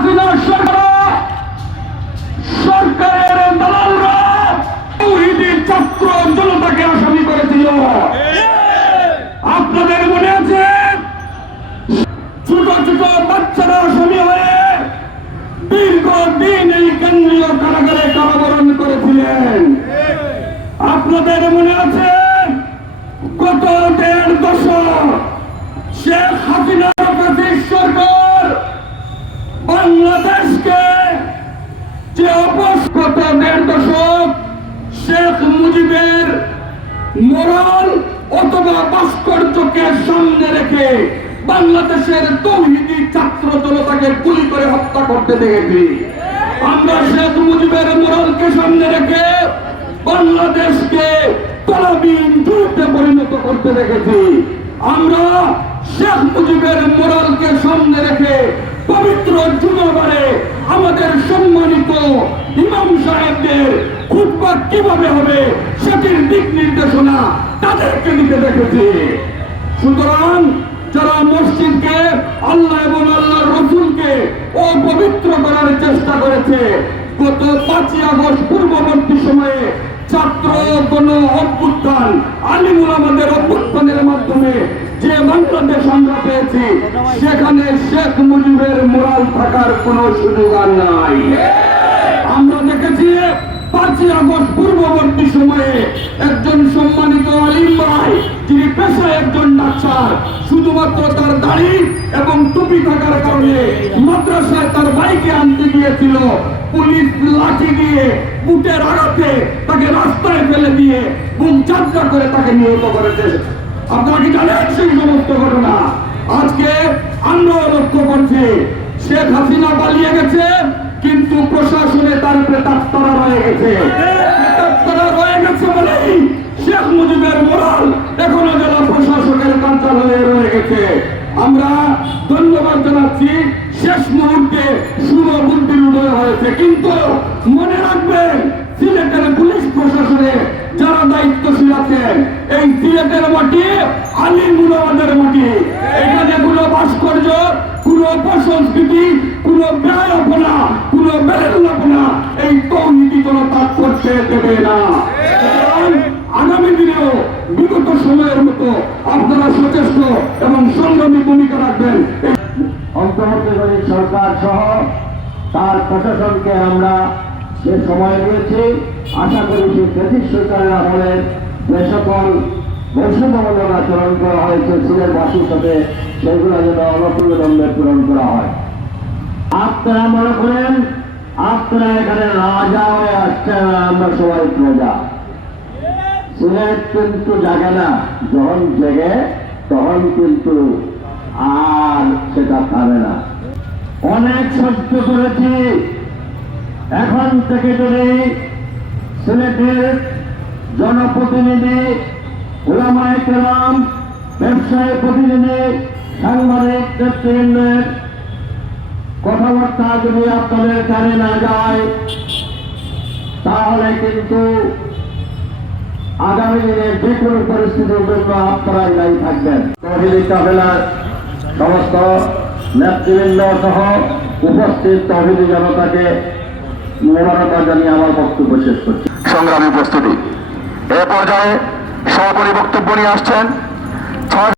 হাসিনা সরকারের দালালরা তৌহিদি ছাত্র জনতাকে আসামি করেছিল। আপনাদের মনে আছে ছোট ছোট বাচ্চারা আসামি হয়ে দীর্ঘদিন এই কেন্দ্রীয় কারাগারে কারাবরণ করেছিলেন। আপনাদের মনে আছে গত 1.5 দশক শেখ হাসিনা সরকার বাংলাদেশকে যে গত 1.5 দশক শেখ মুজিবের মোরাল অথবা ভাস্কর্যকে সামনে রেখে বাংলাদেশের তৌহিদি ছাত্র জনতাকে গুলি করে হত্যা করতে দেখেছি। আমরা শেখ মুজিবের মোরালকে সামনে রেখে বাংলাদেশকে তলাবিহীন যুদ্ধে পরিণত করতে দেখেছি। আমরা শেখ মুজিবের মোরালকে সামনে রেখে পবিত্র জুমাবারে আমাদের সম্মানিত ইমাম সাহেবদের খুতবা কিভাবে হবে সেটির দিক নির্দেশনা তাদেরকে দিতে দেখেছি। সুতরাং যারা মসজিদকে আল্লাহ এবং আল্লাহর রসুলকে অপবিত্র করার চেষ্টা করেছে, গত 5ই আগস্ট পূর্ববর্তী সময়ে ছাত্র গণ অভ্যুত্থান আলিমুল আমাদের অভ্যুত্থানের মাধ্যমে যে বাংলাদেশ আমরা পেয়েছি, সেখানে শেখ মুজিবের মোরাল থাকার কোনো সুযোগ আর নাই। আমরা দেখেছি 5ই আগস্ট পূর্ববর্তী সময়ে একজন সম্মানিত আলিম ভাই, যিনি পেশায় একজন ডাক্তার, শুধুমাত্র তার দাড়ি এবং টুপি থাকার কারণে মাদ্রাসায় তার ভাইকে আনতে গিয়েছিল, পুলিশ লাঠি দিয়ে বুটের আঘাতে তাকে রাস্তায় ফেলে দিয়ে বুক যাত্রা করে তাকে নিহত করেছে। আপনারা কি জানেন সেই সমস্ত ঘটনা? আজকে আমরাও লক্ষ্য করছি শেখ হাসিনা পালিয়ে গেছে, কিন্তু প্রশাসনে তার উপরে তাত্তারা রয়ে গেছে। তাত্তারা রয়ে গেছে বলেই শেখ মুজিবের মোরাল এখনো জেলা প্রশাসকের কার্যালয়ে রয়ে গেছে। আমরা ধন্যবাদ জানাচ্ছি, শেষ মুহূর্তে শুভ বুদ্ধির উদয় হয়েছে। কিন্তু মনে রাখবেন, সিলেটের পুলিশ প্রশাসনে যারা দায়িত্বশীল আছেন, এই সিলেটের মাটি আলিমুল আমাদের মাটি। এখানে কোনো ভাস্কর্য, কোনো অপসংস্কৃতি, কোনো ব্যয়াপনা, কোনো বেরেল্লাপনা এই তৌহিদি জনতা করতে দেবে না। আগামী দিনেও বিগত সময়ের মতো আপনারা সচেষ্ট এবং সংগ্রামী ভূমিকা রাখবেন। অন্তর্বর্তীকালীন সরকার সহ তার প্রশাসনকে আমরা যে সময় দিয়েছি, আশা করি সেই ব্রিটিশ সরকারের আমলে যে সকল বৈষম্যমূলক আচরণ করা হয়েছে সিলেটবাসীর সাথে, সেগুলো যেন অনতিবিলম্বে পূরণ করা হয়। আপনারা মনে করেন আপনারা এখানে রাজা হয়ে আসছেন, আমরা সবাই প্রজা। সিলেট কিন্তু জাগে না, যখন জেগে তখন কিন্তু আর সেটা থামে না। অনেক সহ্য করেছি, এখন থেকে যদি সিলেটের জনপ্রতিনিধি, ওলামায়ে কেরাম, ব্যবসায়ী প্রতিনিধি, সাংবাদিক নেতৃবৃন্দের কথাবার্তা যদি আপনাদের কানে না যায়, তাহলে কিন্তু আগামী দিনে যে কোনো পরিস্থিতির জন্য আপনারাই দায়ী থাকবেন। তৌহিদি কাফেলার সমস্ত নেতৃবৃন্দ সহ উপস্থিত তৌহিদি জনতাকে মোবারকবাদ জানিয়ে আমার বক্তব্য শেষ করছি। সংগ্রামী প্রস্তুতি এ পর্যায়ে সভাপতি বক্তব্য নিয়ে আসছেন